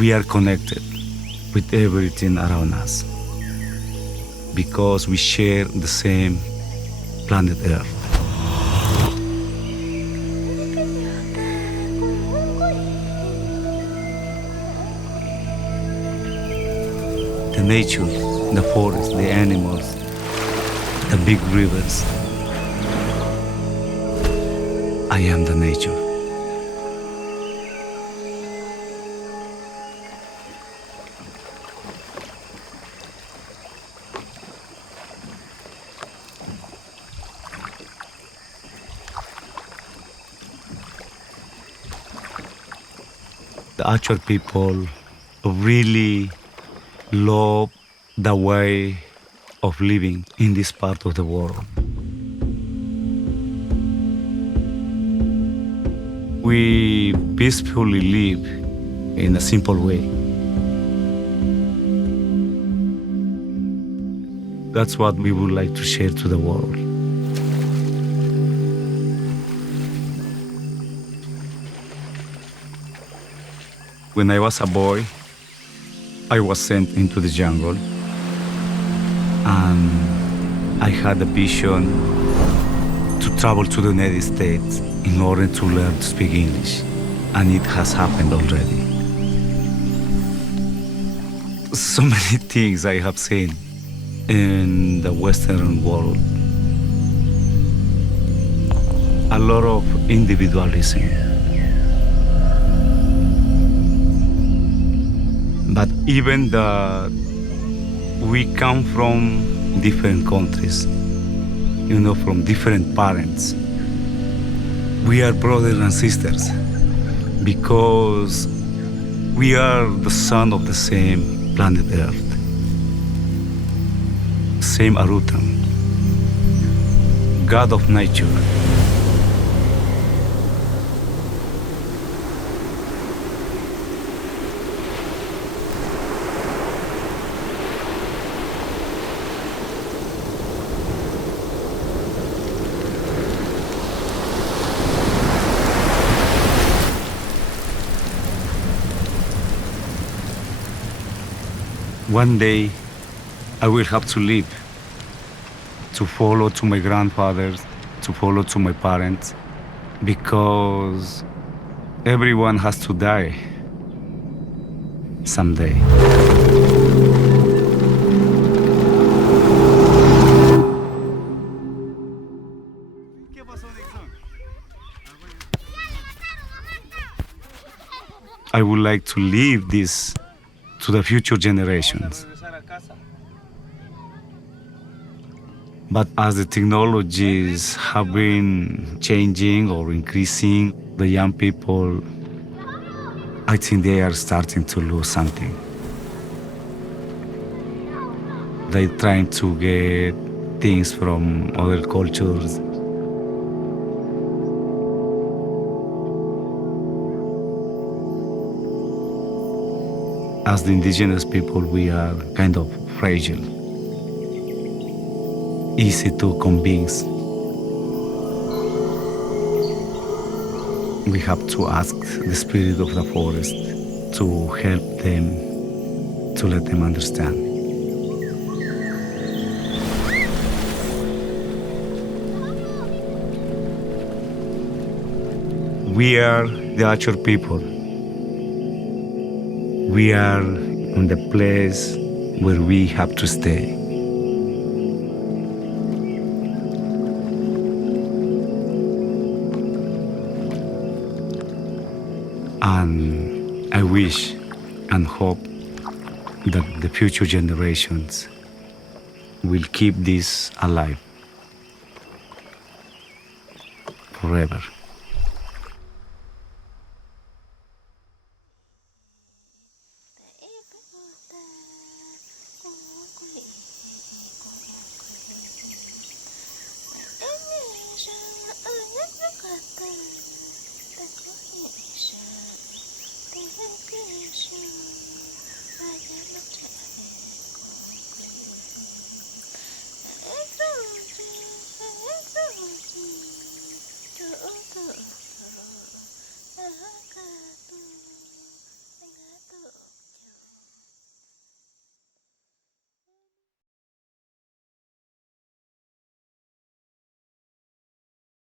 we are connected with everything around us because we share the same planet Earth. The nature, the forest, the animals, the big rivers. I am the nature. The actual people really love the way of living in this part of the world. We peacefully live in a simple way. That's what we would like to share to the world. When I was a boy, I was sent into the jungle and I had a vision to travel to the United States in order to learn to speak English. And it has happened already. So many things I have seen in the Western world. A lot of individualism. But even that we come from different countries, from different parents. We are brothers and sisters because we are the son of the same planet Earth, same Arutam, God of nature. One day, I will have to leave, to follow to my grandfathers, to follow to my parents, because everyone has to die someday. I would like to leave this to the future generations. But as the technologies have been changing or increasing, the young people, I think they are starting to lose something. They're trying to get things from other cultures. As the indigenous people, we are kind of fragile, easy to convince. We have to ask the spirit of the forest to help them, to let them understand. We are the actual people. We are in the place where we have to stay. And I wish and hope that the future generations will keep this alive forever. Thank you.